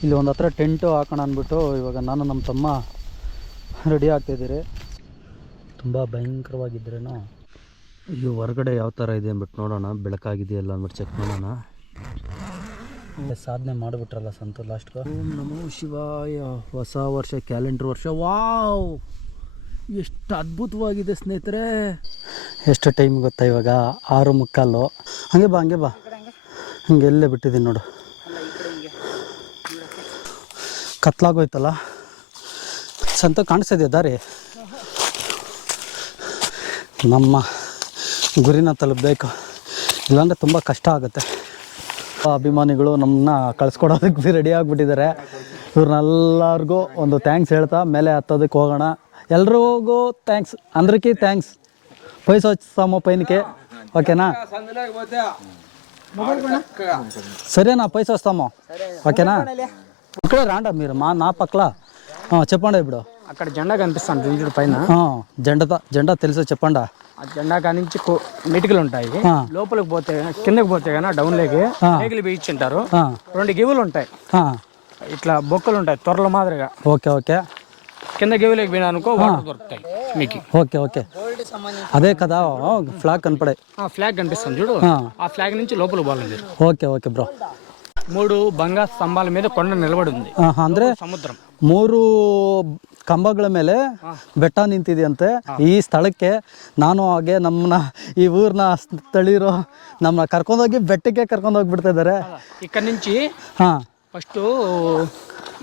ಇಲ್ಲಿ ಒಂದು ಹತ್ರ ಟೆಂಟು ಹಾಕೋಣ ಅಂದ್ಬಿಟ್ಟು ಇವಾಗ ನಾನು ನಮ್ಮ ತಮ್ಮ ರೆಡಿ ಆಗ್ತಾಯಿದ್ದೀರಿ ತುಂಬ ಭಯಂಕರವಾಗಿದ್ರೇನೋ. ಈ ಹೊರಗಡೆ ಯಾವ ಥರ ಇದೆ ಅಂದ್ಬಿಟ್ಟು ನೋಡೋಣ. ಬೆಳಕಾಗಿದೆಯಲ್ಲ ಅಂದ್ಬಿಟ್ಟು ಚೆಕ್ ಮಾಡೋಣ. ಸಾಧನೆ ಮಾಡಿಬಿಟ್ರಲ್ಲ ಸಂತು ಲಾಸ್ಟ್ ಓಂ ನಮೋ ಶಿವಾಯ. ಹೊಸ ವರ್ಷ ಕ್ಯಾಲೆಂಡರ್ ವರ್ಷ. ವಾವ್! ಎಷ್ಟು ಅದ್ಭುತವಾಗಿದೆ ಸ್ನೇಹಿತರೆ. ಎಷ್ಟು ಟೈಮ್ ಗೊತ್ತಾ ಇವಾಗ? ಆರು ಮುಕ್ಕಾಲು. ಹಂಗೆ ಬಾ ಹಂಗೆ ಬಾ. ಹಂಗೆ ಎಲ್ಲೇ ಬಿಟ್ಟಿದ್ದೀನಿ ನೋಡು. ಕತ್ಲಾಗೋಯ್ತಲ್ಲ? ಸಂತ ಕಾಣಿಸ್ತಿದೆ ದಾರಿ? ನಮ್ಮ ಗುರಿನ ತಲುಪಬೇಕು. ಇಲ್ಲಾಂದರೆ ತುಂಬ ಕಷ್ಟ ಆಗುತ್ತೆ. ಅಭಿಮಾನಿಗಳು ನಮ್ಮನ್ನ ಕಳಿಸ್ಕೊಡೋದಕ್ಕೆ ಬಿ ರೆಡಿ ಆಗಿಬಿಟ್ಟಿದ್ದಾರೆ. ಇವ್ರನ್ನೆಲ್ಲರಿಗೂ ಒಂದು ಥ್ಯಾಂಕ್ಸ್ ಹೇಳ್ತಾ ಮೇಲೆ ಹತ್ತೋದಕ್ಕೆ ಹೋಗೋಣ. ಎಲ್ರಿಗೂ ಥ್ಯಾಂಕ್ಸ್ ಅಂದ್ರಕಿ ಥ್ಯಾಂಕ್ಸ್ ಪೈಸ ಸಾಮ ಪೈನಿಕೆ ಓಕೆನಾ? ಸರಿನಾ? ಪೈಸೋಸ್ತಾಮ ಓಕೆನಾ? ఇక్కడ రాండా మీరు మా నా పక్కల. చెప్పండి ఇప్పుడు? అక్కడ జెండా కనిపిస్తుంది ఇంటి పైన. జెండా జెండా తెలుసా చెప్పండా? ఆ జెండా కానించి మెటికలు ఉంటాయి. లోపలికి పోతే కిందకి పోతే కన్నా డౌన్ లేకి మేకలు బీచింటారు ఆ, రెండు గివులు ఉంటాయి. ఇట్లా బొక్కలు ఉంటాయి త్వరల మాదిరిగా. Okay okay. కింద గివులోకి పోయినా అనుకో వాటర్ దొరుకుతాయి మీకు. Okay okay. అదే కదా ఫ్లాగ్ కనపడే. ఆ ఫ్లాగ్ కనిపిస్తుంది చూడు. ఆ, ఫ్లాగ్ నుంచి లోపలికి పోవాలి మీరు. ఓకే ఓకే బ్ರೋ మూడు బంగారు స్తంభాల మీద కొండ నిలబడి ఉంది ಅಂದರೆ సముద్రం ಮೂರು ಕಂಬಗಳ ಮೇಲೆ ಬೆಟ್ಟ ನಿಂತಿದೆಯಂತೆ ಈ ಸ್ಥಳಕ್ಕೆ ನಾನು ಹಾಗೆ ನಮ್ಮನ್ನ ಈ ಊರಿನ ಸ್ಥಳೀಯರು ನಮ್ಮನ್ನ ಕರ್ಕೊಂಡೋಗಿ ಬೆಟ್ಟಕ್ಕೆ ಕರ್ಕೊಂಡೋಗಿ ಬಿಡ್ತಾ ಇದ್ದಾರೆ ఇక్కడ నుంచి ಹಾಂ ఫస్ట్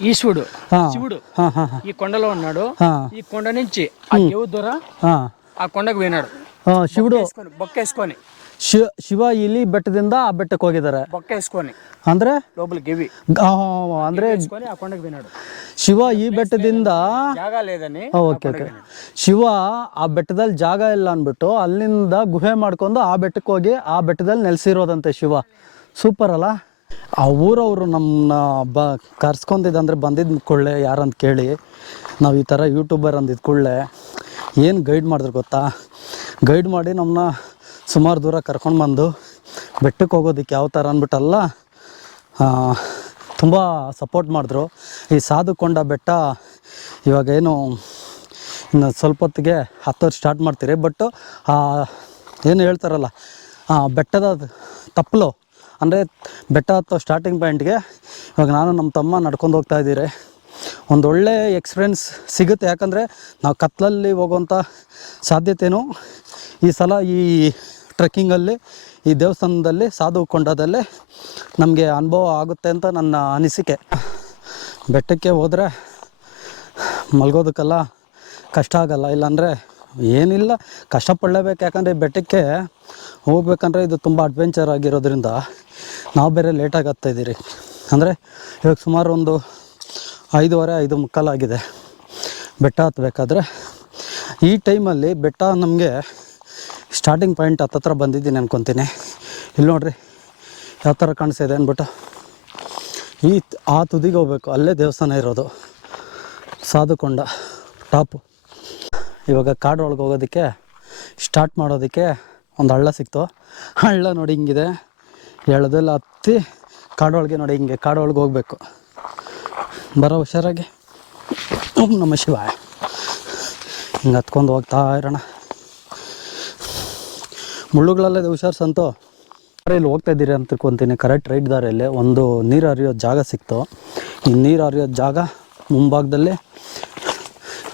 ఈశ్వరుడు ಹಾ. శివుడు ಹಾಂ ಹಾಂ ಹಾಂ ఈ కొండలో ఉన్నాడు ಹಾಂ ఈ కొండ నుంచి ఆ గేవు దొర ಹಾಂ ఆ కొండకు పోయినాడు ಹಾಂ ಶಿವುಡು వేసుకొని బొక్కేసుకొని ಶಿವ ಶಿವ ಇಲ್ಲಿ ಬೆಟ್ಟದಿಂದ ಆ ಬೆಟ್ಟಕ್ಕೆ ಹೋಗಿದ್ದಾರೆ. ಅಂದ್ರೆ? ಅಂದ್ರೆ ಶಿವ ಈ ಬೆಟ್ಟದಿಂದ ಶಿವ ಆ ಬೆಟ್ಟದಲ್ಲಿ ಜಾಗ ಇಲ್ಲ ಅಂದ್ಬಿಟ್ಟು ಅಲ್ಲಿಂದ ಗುಹೆ ಮಾಡ್ಕೊಂಡು ಆ ಬೆಟ್ಟಕ್ಕೆ ಹೋಗಿ ಆ ಬೆಟ್ಟದಲ್ಲಿ ನೆಲೆಸಿರೋದಂತೆ ಶಿವ. ಸೂಪರ್ ಅಲ್ಲ? ಆ ಊರವರು ನಮ್ಮನ್ನ ಬ ಕರ್ಸ್ಕೊಂಡಿದ್ದಂದ್ರೆ ಬಂದಿದ್ದ ಕೊಳ್ಳೆ ಯಾರಂತ ಕೇಳಿ. ನಾವು ಈ ಥರ ಯೂಟ್ಯೂಬರ್ ಅಂದಿದ್ದ ಕೂಡಲೇ ಏನು ಗೈಡ್ ಮಾಡಿದ್ರು ಗೊತ್ತಾ? ಗೈಡ್ ಮಾಡಿ ನಮ್ಮನ್ನ ಸುಮಾರು ದೂರ ಕರ್ಕೊಂಡು ಬಂದು ಬೆಟ್ಟಕ್ಕೆ ಹೋಗೋದಕ್ಕೆ ಯಾವ ಥರ ಅಂದ್ಬಿಟ್ಟಲ್ಲ ತುಂಬ ಸಪೋರ್ಟ್ ಮಾಡಿದ್ರು. ಈ ಸಾಧುಕೊಂಡ ಬೆಟ್ಟ ಇವಾಗ ಏನು ಇನ್ನು ಸ್ವಲ್ಪ ಹೊತ್ತಿಗೆ ಹತ್ತೋದು ಸ್ಟಾರ್ಟ್ ಮಾಡ್ತೀರಿ. ಬಟ್ ಏನು ಹೇಳ್ತಾರಲ್ಲ ಬೆಟ್ಟದ ತಪ್ಪಲು, ಅಂದರೆ ಬೆಟ್ಟ ಹತ್ತೋ ಸ್ಟಾರ್ಟಿಂಗ್ ಪಾಯಿಂಟ್ಗೆ ಇವಾಗ ನಾನು ನಮ್ಮ ತಮ್ಮ ನಡ್ಕೊಂಡು ಹೋಗ್ತಾ ಇದ್ದೀರಿ. ಒಂದೊಳ್ಳೆ ಎಕ್ಸ್ಪೀರಿಯನ್ಸ್ ಸಿಗುತ್ತೆ. ಯಾಕಂದರೆ ನಾವು ಕತ್ತಲಲ್ಲಿ ಹೋಗೋವಂಥ ಸಾಧ್ಯತೆಯೂ ಈ ಸಲ ಈ ಟ್ರೆಕ್ಕಿಂಗಲ್ಲಿ ಈ ದೇವಸ್ಥಾನದಲ್ಲಿ, ಸಾಧು ಕೊಂಡದಲ್ಲಿ ನಮಗೆ ಅನುಭವ ಆಗುತ್ತೆ ಅಂತ ನನ್ನ ಅನಿಸಿಕೆ. ಬೆಟ್ಟಕ್ಕೆ ಹೋದರೆ ಮಲ್ಗೋದಕ್ಕೆಲ್ಲ ಕಷ್ಟ ಆಗಲ್ಲ, ಇಲ್ಲಾಂದರೆ ಏನಿಲ್ಲ. ಕಷ್ಟಪಡಲೇಬೇಕು, ಯಾಕಂದರೆ ಬೆಟ್ಟಕ್ಕೆ ಹೋಗ್ಬೇಕಂದ್ರೆ ಇದು ತುಂಬ ಅಡ್ವೆಂಚರ್ ಆಗಿರೋದ್ರಿಂದ ನಾವು ಬೇರೆ ಲೇಟಾಗಿ ಆಗ್ತಾ ಇದ್ದೀರಿ. ಅಂದರೆ ಇವಾಗ ಸುಮಾರು ಒಂದು ಐದೂವರೆ, ಐದು ಮುಕ್ಕಾಲಾಗಿದೆ ಬೆಟ್ಟ ಹತ್ತಬೇಕಾದ್ರೆ ಈ ಟೈಮಲ್ಲಿ ಬೆಟ್ಟ ನಮಗೆ ಸ್ಟಾರ್ಟಿಂಗ್ ಪಾಯಿಂಟ್ ಹತ್ತತ್ರ ಬಂದಿದ್ದೀನಿ ಅನ್ಕೊತೀನಿ. ಇಲ್ಲಿ ನೋಡ್ರಿ, ಯಾವ ಥರ ಕಾಣಿಸ್ತಿದೆ ಅಂದ್ಬಿಟ್ಟು. ಈ ಆ ತುದಿಗೆ ಹೋಗ್ಬೇಕು, ಅಲ್ಲೇ ದೇವಸ್ಥಾನ ಇರೋದು. ಸಾಧುಕೊಂಡ, ಟಾಪು. ಇವಾಗ ಕಾಡು ಒಳಗೆ ಹೋಗೋದಕ್ಕೆ ಸ್ಟಾರ್ಟ್ ಮಾಡೋದಕ್ಕೆ ಒಂದು ಹಳ್ಳ ಸಿಕ್ತು. ಹಳ್ಳ ನೋಡಿ ಹಿಂಗಿದೆ. ಎಳ್ದೆಲ್ಲ ಹತ್ತಿ ಕಾಡೊಳಗೆ ನೋಡಿ ಹಿಂಗೆ ಕಾಡೊಳಗೆ ಹೋಗ್ಬೇಕು. ಬರೋ ಹುಷಾರಾಗಿ. ಓಂ ನಮ್ಮ ಶಿವಾಯ. ಹಿಂಗೆ ಹತ್ಕೊಂಡು ಹೋಗ್ತಾ ಇರೋಣ. ಮುಳ್ಳುಗಳಲ್ಲೇ ಹುಷಾರು ಸಂತು. ಇಲ್ಲಿ ಹೋಗ್ತಾ ಇದ್ದೀರಿ ಅಂತ ತಿಳ್ಕೊತೀನಿ. ಕರೆಕ್ಟ್ ರೈಟ್ ದಾರಿಯಲ್ಲಿ ಒಂದು ನೀರು ಹರಿಯೋ ಜಾಗ ಸಿಕ್ತು. ಈ ನೀರು ಹರಿಯೋ ಜಾಗ ಮುಂಭಾಗದಲ್ಲಿ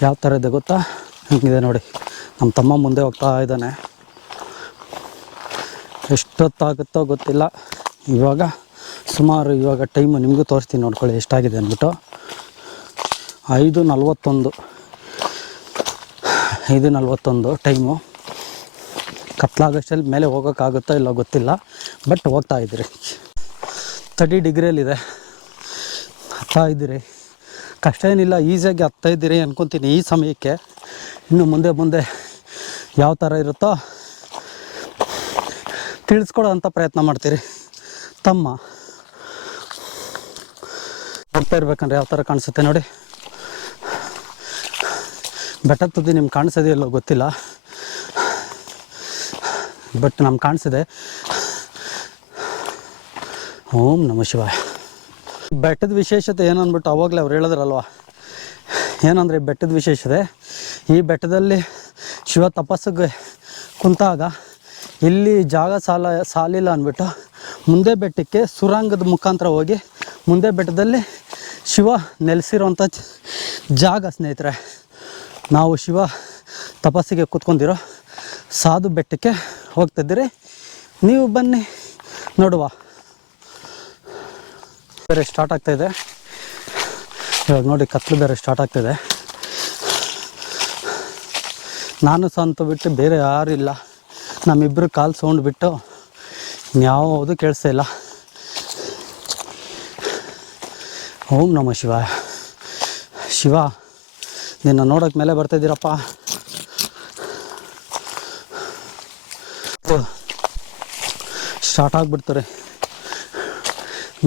ಯಾವ ಥರ ಇದೆ ಗೊತ್ತಾ? ಹಿಂಗಿದೆ ನೋಡಿ. ನಮ್ಮ ತಮ್ಮ ಮುಂದೆ ಹೋಗ್ತಾ ಇದ್ದಾನೆ. ಎಷ್ಟೊತ್ತಾಗುತ್ತೋ ಗೊತ್ತಿಲ್ಲ. ಇವಾಗ ಸುಮಾರು ಇವಾಗ ಟೈಮು ನಿಮಗೂ ತೋರಿಸ್ತೀನಿ ನೋಡ್ಕೊಳ್ಳಿ ಎಷ್ಟಾಗಿದೆ ಅಂದ್ಬಿಟ್ಟು. ಐದು ನಲ್ವತ್ತೊಂದು. ಐದು ನಲ್ವತ್ತೊಂದು ಟೈಮು ಕತ್ಲಾಗಷ್ಟಲ್ಲಿ ಮೇಲೆ ಹೋಗೋಕ್ಕಾಗುತ್ತೋ ಇಲ್ಲ ಗೊತ್ತಿಲ್ಲ ಬಟ್ ಹೋಗ್ತಾ ಇದ್ದೀರಿ. ತರ್ಟಿ ಡಿಗ್ರಿಯಲ್ಲಿದೆ. ಹತ್ತಾ ಇದ್ದೀರಿ. ಕಷ್ಟ ಏನಿಲ್ಲ, ಈಸಿಯಾಗಿ ಹತ್ತಾ ಇದ್ದೀರಿ ಅನ್ಕೊತೀನಿ ಈ ಸಮಯಕ್ಕೆ. ಇನ್ನು ಮುಂದೆ ಮುಂದೆ ಯಾವ ಥರ ಇರುತ್ತೋ ತಿಳಿಸ್ಕೊಡೋ ಅಂತ ಪ್ರಯತ್ನ ಮಾಡ್ತೀರಿ. ತಮ್ಮ. ಹೋಗ್ತಾ ಇರ್ಬೇಕಂದ್ರೆ ಯಾವ ಥರ ಕಾಣಿಸುತ್ತೆ ನೋಡಿ. ಬೆಟ್ಟದ ತುದಿ ನಿಮ್ಗೆ ಕಾಣಿಸೋದಿಲ್ಲೋ ಗೊತ್ತಿಲ್ಲ. ಬಟ್ ನಮ್ಗೆ ಕಾಣಿಸಿದೆ. ಓಂ ನಮ ಶಿವಾಯ. ಬೆಟ್ಟದ ವಿಶೇಷತೆ ಏನಂದ್ಬಿಟ್ಟು ಅವಾಗಲೇ ಅವ್ರು ಹೇಳಿದ್ರಲ್ವ? ಏನಂದರೆ ಬೆಟ್ಟದ ವಿಶೇಷತೆ, ಈ ಬೆಟ್ಟದಲ್ಲಿ ಶಿವ ತಪಸ್ಸಿಗೆ ಕುಂತಾಗ ಇಲ್ಲಿ ಜಾಗ ಸಾಲ ಸಾಲಿಲ್ಲ ಅಂದ್ಬಿಟ್ಟು ಮುಂದೆ ಬೆಟ್ಟಕ್ಕೆ ಸುರಂಗದ ಮುಖಾಂತರ ಹೋಗಿ ಮುಂದೆ ಬೆಟ್ಟದಲ್ಲಿ ಶಿವ ನೆಲೆಸಿರೋಂಥ ಜಾಗ ಸ್ನೇಹಿತರೆ, ನಾವು ಶಿವ ತಪಸ್ಸಿಗೆ ಕೂತ್ಕೊಂಡಿರೋ ಸಾಧು ಬೆಟ್ಟಕ್ಕೆ ಹೋಗ್ತಿದ್ದೀರಿ. ನೀವು ಬನ್ನಿ ನೋಡುವ. ಬೇರೆ ಸ್ಟಾರ್ಟ್ ಆಗ್ತಾಯಿದೆ ಇವಾಗ ನೋಡಿ ಕತ್ಲು ಬೇರೆ ಸ್ಟಾರ್ಟ್ ಆಗ್ತಿದೆ ನಾನು ಸಂತು ಬಿಟ್ಟು ಬೇರೆ ಯಾರೂ ಇಲ್ಲ. ನಮ್ಮಿಬ್ಬರು ಕಾಲು ಸೌಂಡ್ ಬಿಟ್ಟು ಇನ್ಯಾವುದು ಕೇಳಿಸ್ತಾ ಇಲ್ಲ. ಓಂ ನಮ ಶಿವ ಶಿವ, ನಿನ್ನ ನೋಡೋಕೆ ಮೇಲೆ ಬರ್ತಾಯಿದ್ದೀರಪ್ಪ ಸ್ಟಾರ್ಟ್ ಆಗಿಬಿಡ್ತಾರೆ.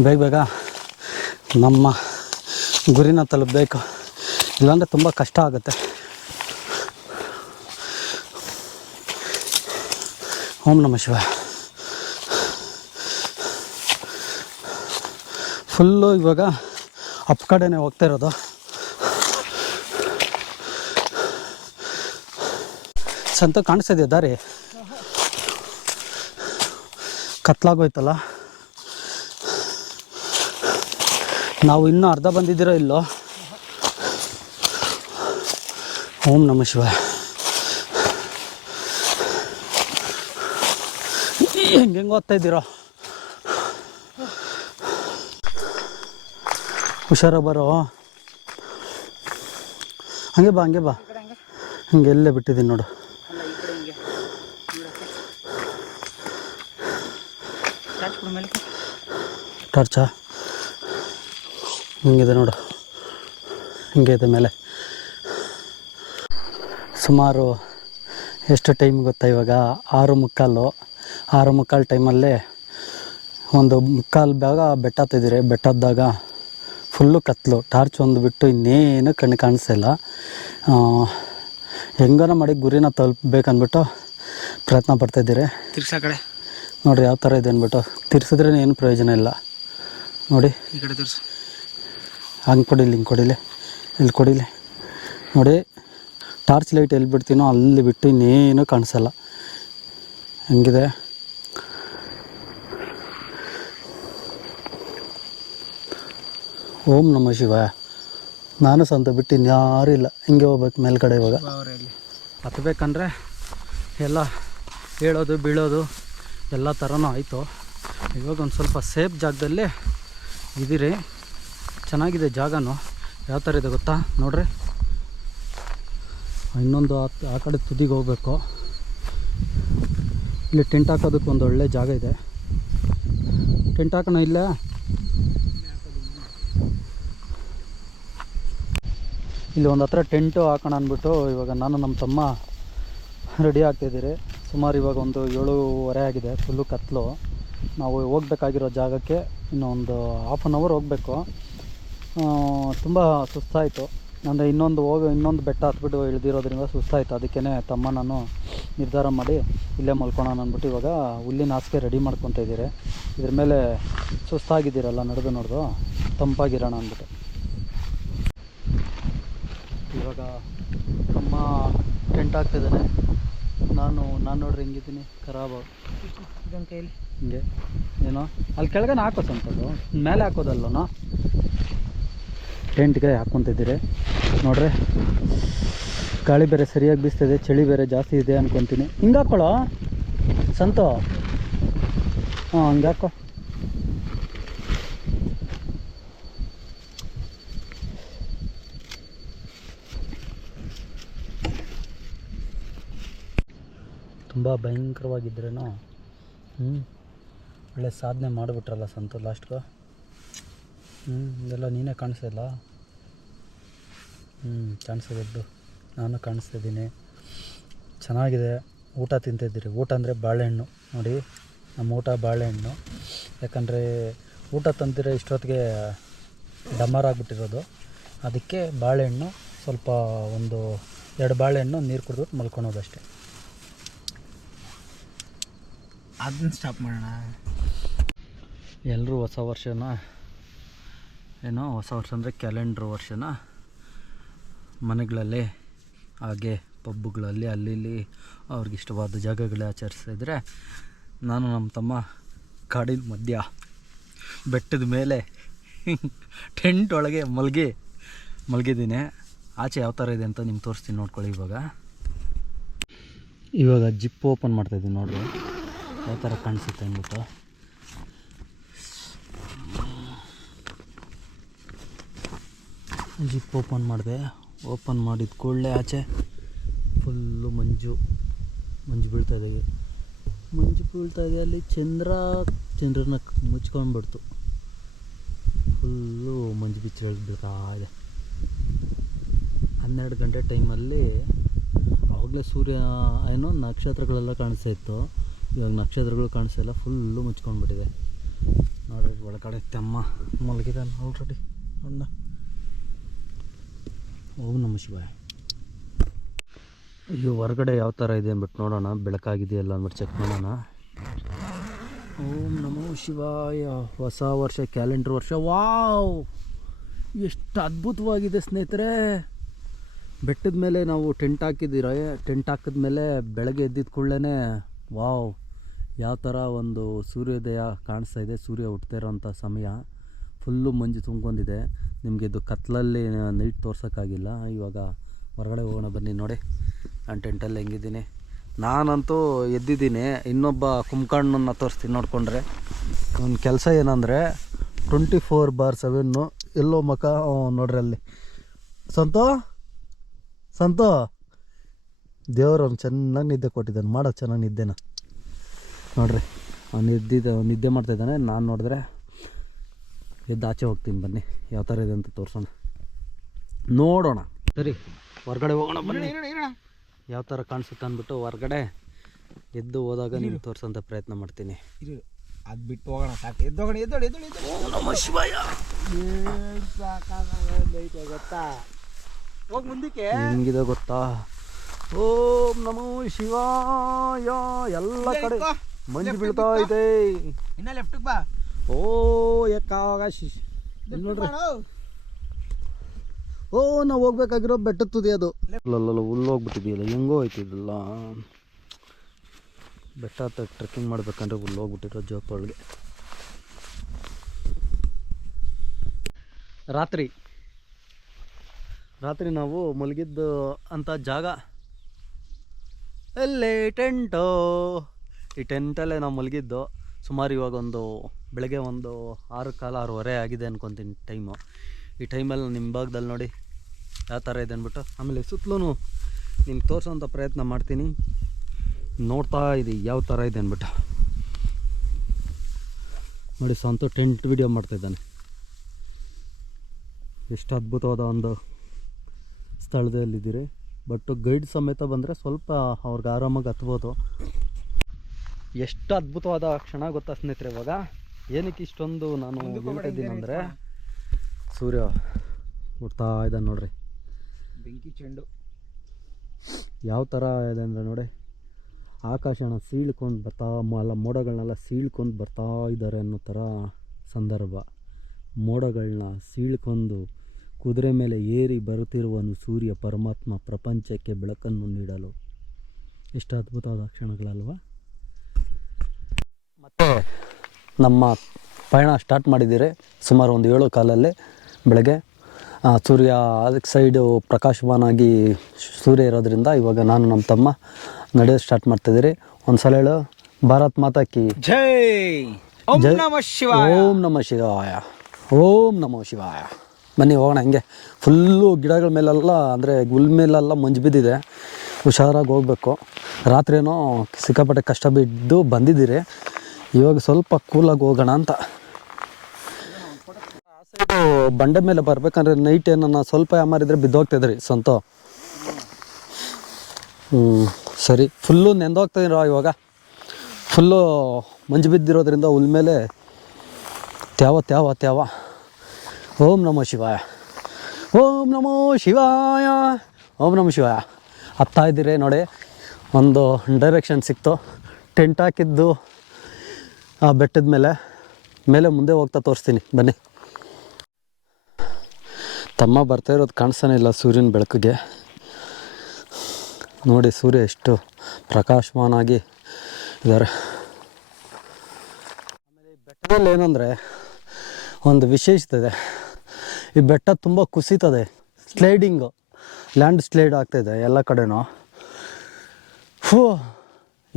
ಬೇಗ ಬೇಗ ನಮ್ಮ ಗುರಿನ ತಲುಪಬೇಕು. ಇಲ್ಲಾಂದರೆ ತುಂಬ ಕಷ್ಟ ಆಗುತ್ತೆ. ಓಂ ನಮ ಶಿವ ಫುಲ್ಲು ಇವಾಗ ಅಪ್ ಕಡೆನೇ ಹೋಗ್ತಾ ಇರೋದು. ಸಂತ ಕಾಣಿಸ್ತಿದೆಯಾ ದಾರಿ? ಕತ್ಲಾಗೋಯ್ತಲ್ಲ? ನಾವು ಇನ್ನೂ ಅರ್ಧ ಬಂದಿದ್ದೀರೋ ಇಲ್ಲೋ? ಓಂ ನಮ ಶಿವ ಹೆಂಗೆ ಓದ್ತಾ ಇದ್ದೀರೋ? ಹುಷಾರ ಬರೋ? ಹಂಗೆ ಬಾ ಹಂಗೆ ಬಾ. ಹಂಗೆ ಎಲ್ಲೇ ಬಿಟ್ಟಿದ್ದೀನಿ ನೋಡು. ಟಾರ್ಚಾ? ಹಿಂಗಿದೆ ನೋಡು. ಹಿಂಗೆ ಇದೆ ಮೇಲೆ. ಸುಮಾರು ಎಷ್ಟು ಟೈಮ್ ಗೊತ್ತಾ ಇವಾಗ? ಆರು ಮುಕ್ಕಾಲು. ಆರು ಮುಕ್ಕಾಲು ಟೈಮಲ್ಲಿ ಒಂದು ಮುಕ್ಕಾಲು ಭಾಗ ಬೆಟ್ಟ ಹತ್ತಿದ್ದೀರಿ ಬೆಟ್ಟದ್ದಾಗ ಫುಲ್ಲು ಕತ್ಲು. ಟಾರ್ಚ್ ಒಂದು ಬಿಟ್ಟು ಇನ್ನೇನು ಕಣ್ಣು ಕಾಣಿಸ್ತಿಲ್ಲ ಹೆಂಗನ ಮಾಡಿ ಗುರಿನ ತಲುಪಬೇಕಂದ್ಬಿಟ್ಟು ಪ್ರಯತ್ನ ಪಡ್ತಾಯಿದ್ದೀರಿ ತಿರ್ಸಾ ಕಡೆ. ನೋಡಿರಿ ಯಾವ ಥರ ಇದೆ ಅಂದ್ಬಿಟ್ಟು ತಿರ್ಸಿದ್ರೆ ಏನು ಪ್ರಯೋಜನ ಇಲ್ಲ. ನೋಡಿ. ಈ ಕಡೆ ತಿರ್ಸಿ. ಹಂಗೆ ಕೊಡಿಲಿ ಹಿಂಗೆ ಕೊಡಿಲಿ. ಇಲ್ಲಿ ಕೊಡಿಲಿ. ನೋಡಿ ಟಾರ್ಚ್ ಲೈಟ್ ಎಲ್ಲಿ ಬಿಡ್ತೀನೋ ಅಲ್ಲಿ ಬಿಟ್ಟು ಇನ್ನೇನು ಕಾಣಿಸಲ್ಲ. ಹಂಗಿದೆ? ಓಂ ನಮ ಶಿವ ನಾನು ಸ್ವಂತ ಬಿಟ್ಟು ಇನ್ಯಾರೂ ಇಲ್ಲ. ಹಿಂಗೆ ಹೋಗ್ಬೇಕು ಮೇಲ್ಗಡೆ ಇವಾಗ. ಹತ್ತಬೇಕಂದ್ರೆ ಹತ್ಬೇಕಂದ್ರೆ ಎಲ್ಲ ಹೇಳೋದು ಬೀಳೋದು ಎಲ್ಲ ಥರನೂ ಆಯಿತು. ಇವಾಗ ಒಂದು ಸ್ವಲ್ಪ ಸೇಫ್ ಜಾಗದಲ್ಲೇ ಇದ್ದೀರಿ. ಚೆನ್ನಾಗಿದೆ ಜಾಗನೂ. ಯಾವ ಥರ ಇದೆ ಗೊತ್ತಾ? ನೋಡ್ರಿ. ಇನ್ನೊಂದು ಆ- ಕಡೆ ತುದಿಗೆ ಹೋಗ್ಬೇಕು. ಇಲ್ಲಿ ಟೆಂಟ್ ಹಾಕೋದಕ್ಕೆ ಒಂದು ಒಳ್ಳೆ ಜಾಗ ಇದೆ. ಟೆಂಟ್ ಹಾಕೋಣ ಇಲ್ಲ? ಇಲ್ಲಿ ಒಂದು ಹತ್ರ ಟೆಂಟು ಹಾಕೋಣ ಅಂದ್ಬಿಟ್ಟು ಇವಾಗ ನಾನು ನಮ್ಮ ತಮ್ಮ ರೆಡಿ ಆಗ್ತಿದ್ದೀರಿ ಸುಮಾರು ಇವಾಗ ಒಂದು ಏಳುವರೆ ಆಗಿದೆ ಫುಲ್ಲು ಕತ್ತಲು ನಾವು ಹೋಗ್ಬೇಕಾಗಿರೋ ಜಾಗಕ್ಕೆ ಇನ್ನೊಂದು ಹಾಫ್ ಆನ್ ಅವರ್ ಹೋಗಬೇಕು. ತುಂಬ ಸುಸ್ತಾಯಿತು. ಅಂದರೆ ಇನ್ನೊಂದು ಹೋಗಿ, ಇನ್ನೊಂದು ಬೆಟ್ಟ ಹತ್ಬಿಟ್ಟು ಇಳಿದಿರೋದ್ರಿಂದ ಸುಸ್ತಾಯಿತು. ಅದಕ್ಕೇ ತಮ್ಮ ನಾನು ನಿರ್ಧಾರ ಮಾಡಿ ಇಲ್ಲೇ ಮಲ್ಕೊಳ್ಳೋಣ ಅಂದ್ಬಿಟ್ಟು ಇವಾಗ ಹುಲ್ಲಿನ ಹಾಸಿಗೆ ರೆಡಿ ಮಾಡ್ಕೊತಾ ಇದ್ದೀರಿ. ಇದ್ರ ಮೇಲೆ ಸುಸ್ತಾಗಿದ್ದೀರಲ್ಲ ನಡೆದು ನೋಡ್ದು, ತಂಪಾಗಿರೋಣ ಅಂದ್ಬಿಟ್ಟು. ಇವಾಗ ತಮ್ಮ ಟೆಂಟ್ ಹಾಕ್ತಿದ್ದಾನೆ. ನಾನು ನಾನು ನೋಡ್ರಿ ಹಿಂಗಿದ್ದೀನಿ. ಖರಾಬ್ ಇದೊಂದು ಕೈಲಿ. ಹಿಂಗೆ. ಏನೋ? ಅಲ್ಲಿ ಕೆಳಗನೆ ಹಾಕೋ ಸ್ವಂತದ್ದು ಮೇಲೆ ಹಾಕೋದಲ್ಲನೋ ಟೆಂಟ್ಗೆ ಹಾಕ್ಕೊತಿದ್ದೀರಿ ನೋಡ್ರಿ. ಗಾಳಿ ಬೇರೆ ಸರಿಯಾಗಿ ಬೀಸ್ತಿದೆ ಚಳಿ ಬೇರೆ ಜಾಸ್ತಿ ಇದೆ ಅನ್ಕೊತೀನಿ. ಹಿಂಗೆ ಹಾಕೊಳ್ಳೋ ಸಂತು. ಹಾಂ ಹಂಗೆ ಹಾಕೋ. ತುಂಬ ಭಯಂಕರವಾಗಿದ್ರೇನೋ? ಹ್ಞೂ ಒಳ್ಳೆ ಸಾಧನೆ ಮಾಡಿಬಿಟ್ರಲ್ಲ ಸಂತು ಲಾಸ್ಟ್ಗೆ? ಹ್ಞೂ ಇದೆಲ್ಲ ನೀನೇ ಕಾಣಿಸ್ತಿಲ್ಲ ಹ್ಞೂ ಕಾಣಿಸ್ತಿದೆ ಬಿಡು. ನಾನು ಕಾಣಿಸ್ತಿದ್ದೀನಿ ಚೆನ್ನಾಗಿದೆ. ಊಟ ತಿಂತಿದ್ದೀರಿ. ಊಟ ಅಂದರೆ ಬಾಳೆಹಣ್ಣು. ನೋಡಿ, ನಮ್ಮ ಊಟ ಬಾಳೆಹಣ್ಣು. ಯಾಕಂದರೆ ಊಟ ತಂದಿರೋ ಇಷ್ಟೊತ್ತಿಗೆ ಡಮರ್ ಆಗಿಬಿಟ್ಟಿರೋದು. ಅದಕ್ಕೆ ಬಾಳೆಹಣ್ಣು ಸ್ವಲ್ಪ ಒಂದು ಎರಡು ಬಾಳೆಹಣ್ಣು ನೀರು ಕುಡಿದ್ಬಿಟ್ಟು ಮಲ್ಕೊಳೋದಷ್ಟೇ ಅದನ್ನ ಸ್ಟಾಪ್ ಮಾಡೋಣ. ಎಲ್ಲರೂ ಹೊಸ ವರ್ಷನ, ಏನೋ ಹೊಸ ವರ್ಷ ಅಂದರೆ ಕ್ಯಾಲೆಂಡ್ರ್ ವರ್ಷನ. ಮನೆಗಳಲ್ಲಿ, ಹಾಗೆ ಪಬ್ಬುಗಳಲ್ಲಿ ಅಲ್ಲಿ ಇಲ್ಲಿ ಅವ್ರಿಗಿಷ್ಟವಾದ ಜಾಗಗಳೇ ಆಚರಿಸಿದ್ರೆ ನಾನು ನಮ್ಮ ತಮ್ಮ ಕಾಡಿನ ಮಧ್ಯ ಬೆಟ್ಟದ ಮೇಲೆ ಟೆಂಟ್ ಒಳಗೆ ಮಲಗಿ, ಮಲಗಿದ್ದೀನಿ. ಆಚೆ ಯಾವ ಥರ ಇದೆ ಅಂತ ನಿಮ್ಗೆ ತೋರಿಸ್ತೀನಿ ನೋಡ್ಕೊಳ್ಳಿ ಇವಾಗ. ಇವಾಗ ಜಿಪ್ ಓಪನ್ ಮಾಡ್ತಾಯಿದ್ದೀನಿ ನೋಡ್ರಿ. ಯಾವ ಥರ ಕಾಣಿಸುತ್ತೆ ಅಂದ್ಬಿಟ್ಟು? ಜಿಪ್ ಓಪನ್ ಮಾಡಿದೆ. ಓಪನ್ ಮಾಡಿದ ಕೂಡಲೇ ಆಚೆ ಫುಲ್ಲು ಮಂಜು ಮಂಜು ಬೀಳ್ತಾ ಇದೆ. ಮಂಜು ಬೀಳ್ತಾ ಇದೆ, ಅಲ್ಲಿ ಚಂದ್ರ, ಚಂದ್ರನ ಮುಚ್ಕೊಂಡ್ಬಿಡ್ತು. ಫುಲ್ಲು ಮಂಜು ಬಿಚ್ಚಿ ಬೀಳ್ತಾ ಇದೆ. ಹನ್ನೆರಡು ಗಂಟೆ ಟೈಮಲ್ಲಿ ಆವಾಗಲೇ ಸೂರ್ಯ, ಏನೋ ನಕ್ಷತ್ರಗಳೆಲ್ಲ ಕಾಣಿಸ್ತಾ ಇತ್ತು. ಇವಾಗ ನಕ್ಷತ್ರಗಳು ಕಾಣಿಸ್ತಾ ಇಲ್ಲ ಫುಲ್ಲು ಮುಚ್ಕೊಂಡ್ಬಿಟ್ಟಿದೆ. ನೋಡ್ರಿ, ಒಳಗಡೆ ತೆಮ್ಮ ಮಲಗಿದಾನೆ ಆಲ್ರೆಡಿ ಅಣ್ಣ ಓಂ ನಮ ಶಿವಾಯ. ಈಗ ಹೊರಗಡೆ ಯಾವ ಥರ ಇದೆ ಅಂದ್ಬಿಟ್ಟು ನೋಡೋಣ. ಬೆಳಕಾಗಿದೆಯಲ್ಲ ಅಂದ್ಬಿಟ್ಟು ಚೆಕ್ ಮಾಡೋಣ. ಓಂ ನಮೋ ಶಿವಾಯ. ಹೊಸ ವರ್ಷ ಕ್ಯಾಲೆಂಡರ್ ವರ್ಷ. ವಾವ್! ಎಷ್ಟು ಅದ್ಭುತವಾಗಿದೆ ಸ್ನೇಹಿತರೆ. ಬೆಟ್ಟದ ಮೇಲೆ ನಾವು ಟೆಂಟ್ ಹಾಕಿದ್ದೀರ? ಟೆಂಟ್ ಹಾಕಿದ್ಮೇಲೆ ಬೆಳಗ್ಗೆ ಎದ್ದಿದ ಕೂಡಲೇ ವಾವ್. ಯಾವ ಥರ ಒಂದು ಸೂರ್ಯೋದಯ ಕಾಣಿಸ್ತಾ ಇದೆ, ಸೂರ್ಯ ಹುಟ್ತಾ ಇರೋಂಥ ಸಮಯ ಫುಲ್ಲು ಮಂಜು ತುಂಬ್ಕೊಂಡಿದೆ. ನಿಮಗೆ ಇದು ಕತ್ತಲಲ್ಲಿ ನೈಟ್ ತೋರ್ಸೋಕ್ಕಾಗಿಲ್ಲ. ಇವಾಗ ಹೊರಗಡೆ ಹೋಗೋಣ ಬನ್ನಿ ನೋಡಿ. ನಾನು ಟೆಂಟಲ್ಲಿ ಹೆಂಗಿದ್ದೀನಿ. ನಾನಂತೂ ಎದ್ದಿದ್ದೀನಿ. ಇನ್ನೊಬ್ಬ ಕುಂಕಣ್ಣನ ತೋರಿಸ್ತೀನಿ ನೋಡಿಕೊಂಡ್ರೆ. ಒಂದು ಕೆಲಸ ಏನಂದರೆ ಟ್ವೆಂಟಿ ಫೋರ್ ಬಾರ್ ಸೆವೆನ್ನು ಎಲ್ಲೋ ಮಕ ನೋಡ್ರಿ ಅಲ್ಲಿ ಸಂತೋ? ಸಂತೋ? ದೇವ್ರು ಅವ್ನು ಚೆನ್ನಾಗಿ ನಿದ್ದೆ ಕೊಟ್ಟಿದ್ದಾನೆ. ಮಾಡೋ, ಚೆನ್ನಾಗಿ ನಿದ್ದೆನ. ನೋಡ್ರಿ ಅವ್ನು ಎದ್ದಿದ್ದ ಮಾಡ್ತಾ ನಿದ್ದೆ ಮಾಡ್ತಾಯಿದ್ದಾನೆ ನಾನು ನೋಡಿದ್ರೆ ಎದ್ದು ಆಚೆ ಹೋಗ್ತೀನಿ ಬನ್ನಿ. ಯಾವ ಥರ ಇದೆ ಅಂತ ತೋರಿಸೋಣ. ನೋಡೋಣ. ಸರಿ ಹೊರಗಡೆ ಹೋಗೋಣ ಬನ್ನಿ. ಯಾವ ಥರ ಕಾಣಿಸುತ್ತೆ ಅಂದ್ಬಿಟ್ಟು ಹೊರಗಡೆ ಎದ್ದು ಹೋದಾಗ ನಿಮ್ಗೆ ತೋರಿಸೋಂಥ ಪ್ರಯತ್ನ ಮಾಡ್ತೀನಿ. ಅದು ಬಿಟ್ಟು ಹೋಗೋಣ ಸಾಕು. ಎದ್ದೋಗೋಣ ಎದ್ದೋಣ ಎದ್ದೋಣ ಎದ್ದೋಣ ನಮ ಶಿವಾಯ. ಗೊತ್ತಾ? ಹೋಗಿ ಮುಂದಕ್ಕೆ. ಹೆಂಗಿದೆ ಗೊತ್ತಾ? ಓಂ ನಮೋ ಶಿವಾಯ. ಎಲ್ಲ ಕಡೆ ಮಂಜು ಬೀಳ್ತಾ ಐತೆ ಇನ್ನ ಲೆಫ್ಟ್ ಬಾ. ಓ ಇಲ್ಲಿ ನೋಡ್ರಿ. ಓ ನಾವು ಹೋಗ್ಬೇಕಾಗಿರೋ ಬೆಟ್ಟದ ತುದಿ ಅದು. ಅಲ್ಲಲ್ಲ ಹುಲ್ಲು ಹೋಗ್ಬಿಟ್ಟಿದೆಯಲ್ಲ ಹೆಂಗೋ ಹೋಯ್ತಿದ್ದಲ್ಲ. ಬೆಟ್ಟ ಹತ್ತ ಟ್ರೆಕ್ಕಿಂಗ್ ಮಾಡ್ಬೇಕಂದ್ರೆ ಹುಲ್ಲು ಹೋಗ್ಬಿಟ್ಟಿರೋ ಜೋಪೊಳಗೆ. ರಾತ್ರಿ. ರಾತ್ರಿ ನಾವು ಮಲಗಿದ್ದು ಅಂತ ಜಾಗ. ಎಲ್ಲೇ ಟೆಂಟು? ಈ ಟೆಂಟಲ್ಲೇ ನಾವು ಮಲಗಿದ್ದು ಸುಮಾರು ಇವಾಗ ಒಂದು ಬೆಳಗ್ಗೆ ಒಂದು ಆರು ಕಾಲ ಆರೂವರೆ ಆಗಿದೆ ಅನ್ಕೊತೀನಿ ಟೈಮು ಈ ಟೈಮಲ್ಲಿ ನಿಮ್ಮ ಭಾಗದಲ್ಲಿ ನೋಡಿ ಯಾವ ಥರ ಇದೆ ಅಂದ್ಬಿಟ್ಟು ಆಮೇಲೆ ಸುತ್ತಲೂ ನಿಮ್ಗೆ ತೋರಿಸೋಂಥ ಪ್ರಯತ್ನ ಮಾಡ್ತೀನಿ. ನೋಡ್ತಾ ಇದೆ ಯಾವ ಥರ ಇದೆ ಅಂದ್ಬಿಟ್ಟು ನೋಡಿ ಸ್ವಂತ ಟೆಂಟ್ ವಿಡಿಯೋ ಮಾಡ್ತಾಯಿದ್ದಾನೆ ಎಷ್ಟು ಅದ್ಭುತವಾದ ಒಂದು ಸ್ಥಳದಲ್ಲಿದ್ದೀರಿ. ಬಟ್ ಗೈಡ್ ಸಮೇತ ಬಂದರೆ ಸ್ವಲ್ಪ ಅವ್ರಿಗೆ ಆರಾಮಾಗಿ ಹತ್ಬೋದು. ಎಷ್ಟು ಅದ್ಭುತವಾದ ಕ್ಷಣ ಗೊತ್ತಾ ಸ್ನೇಹಿತರೆ ಇವಾಗ? ಏನಕ್ಕೆ ಇಷ್ಟೊಂದು ನಾನು ಹೇಳ್ತಿದ್ದೀನಿ ಅಂದರೆ ಸೂರ್ಯ ಹುಡ್ತಾ ಇದ್ದಾನೆ ನೋಡ್ರಿ. ಬೆಂಕಿ ಚೆಂಡು. ಯಾವ ಥರ ಇದೆ ಅಂದರೆ ನೋಡಿ ಆಕಾಶನ ಸೀಳ್ಕೊಂಡು ಬರ್ತಾ ಅಲ್ಲ ಮೋಡಗಳನ್ನೆಲ್ಲ ಸೀಳ್ಕೊಂಡು ಬರ್ತಾ ಇದ್ದಾರೆ ಅನ್ನೋ ಥರ ಸಂದರ್ಭ. ಮೋಡಗಳನ್ನ ಸೀಳ್ಕೊಂಡು ಕುದುರೆ ಮೇಲೆ ಏರಿ ಬರುತ್ತಿರುವನು ಸೂರ್ಯ ಪರಮಾತ್ಮ ಪ್ರಪಂಚಕ್ಕೆ ಬೆಳಕನ್ನು ನೀಡಲು. ಎಷ್ಟು ಅದ್ಭುತವಾದ ಕ್ಷಣಗಳಲ್ವಾ? ಮತ್ತು ನಮ್ಮ ಪಯಣ ಸ್ಟಾರ್ಟ್ ಮಾಡಿದ್ದೀರಿ ಸುಮಾರು ಒಂದು ಏಳು ಕಾಲಲ್ಲಿ ಬೆಳಗ್ಗೆ. ಸೂರ್ಯ ಅದಕ್ಕೆ ಸೈಡು ಪ್ರಕಾಶಮಾನಾಗಿ ಸೂರ್ಯ ಇರೋದ್ರಿಂದ ಇವಾಗ ನಾನು ನಮ್ಮ ತಮ್ಮ ನಡೆಯೋದು ಸ್ಟಾರ್ಟ್ ಮಾಡ್ತಿದ್ದೀರಿ. ಒಂದು ಸಲ ಹೇಳು ಭಾರತ್ ಮಾತಾ ಕಿ. ಜೈ! ಜೈ- ಓಂ ನಮ ಶಿವಾಯ. ಓಂ ನಮೋ ಶಿವಾಯ. ಬನ್ನಿ ಹೋಗೋಣ ಹಂಗೆ. ಫುಲ್ಲು ಗಿಡಗಳ ಮೇಲೆಲ್ಲ ಅಂದರೆ ಹುಲ್ ಮೇಲೆಲ್ಲ ಮಂಜು ಬಿದ್ದಿದೆ. ಹುಷಾರಾಗಿ ಹೋಗ್ಬೇಕು. ರಾತ್ರಿನೂ ಸಿಕ್ಕಾಪಟ್ಟೆ ಕಷ್ಟ ಬಿದ್ದು ಬಂದಿದ್ದೀರಿ. ಇವಾಗ ಸ್ವಲ್ಪ ಕೂಲಾಗಿ ಹೋಗೋಣ ಅಂತ. ಬಂಡೆ ಮೇಲೆ ಬರ್ಬೇಕಂದ್ರೆ ನೈಟ್ ಏನನ್ನ ಸ್ವಲ್ಪ ಯಾಮಾರಿದ್ರೆ ಬಿದ್ದೋಗ್ತಿದ್ರಿ ಸ್ವಂತ ಹ್ಞೂ ಸರಿ. ಫುಲ್ಲು ನೆಂದೋಗ್ತಿದ್ದೀರ ಇವಾಗ. ಫುಲ್ಲು ಮಂಜು ಬಿದ್ದಿರೋದ್ರಿಂದ ಹುಲ್ ಮೇಲೆ ತ್ಯಾವ ತ್ಯಾವ ತ್ಯಾವ. ಓಂ ನಮೋ ಶಿವಾಯ. ಓಂ ನಮೋ ಶಿವಾಯ. ಓಂ ನಮೋ ಶಿವಾಯ. ಹತ್ತಾ ಇದ್ದೀರಿ ನೋಡಿ. ಒಂದು ಡೈರೆಕ್ಷನ್ ಸಿಕ್ತು. ಟೆಂಟ್ ಹಾಕಿದ್ದು. ಆ ಬೆಟ್ಟದ ಮೇಲೆ ಮೇಲೆ ಮುಂದೆ ಹೋಗ್ತಾ ತೋರಿಸ್ತೀನಿ, ಬನ್ನಿ. ತಮ್ಮ ಬರ್ತಾ ಇರೋದು ಕಾಣಿಸ್ತಾನೆ ಇಲ್ಲ ಸೂರ್ಯನ ಬೆಳಕಿಗೆ. ನೋಡಿ ಸೂರ್ಯ ಎಷ್ಟು ಪ್ರಕಾಶಮಾನಾಗಿ ಇದ್ದಾರೆ. ಆಮೇಲೆ ಈ ಬೆಟ್ಟದಲ್ಲಿ ಏನಂದರೆ ಒಂದು ವಿಶೇಷತೆ ಇದೆ. ಈ ಬೆಟ್ಟ ತುಂಬ ಕುಸಿತದೆ ಸ್ಲೈಡಿಂಗು ಲ್ಯಾಂಡ್ ಸ್ಲೈಡ್ ಆಗ್ತಾಯಿದೆ ಎಲ್ಲ ಕಡೆನೂ. ಹೂ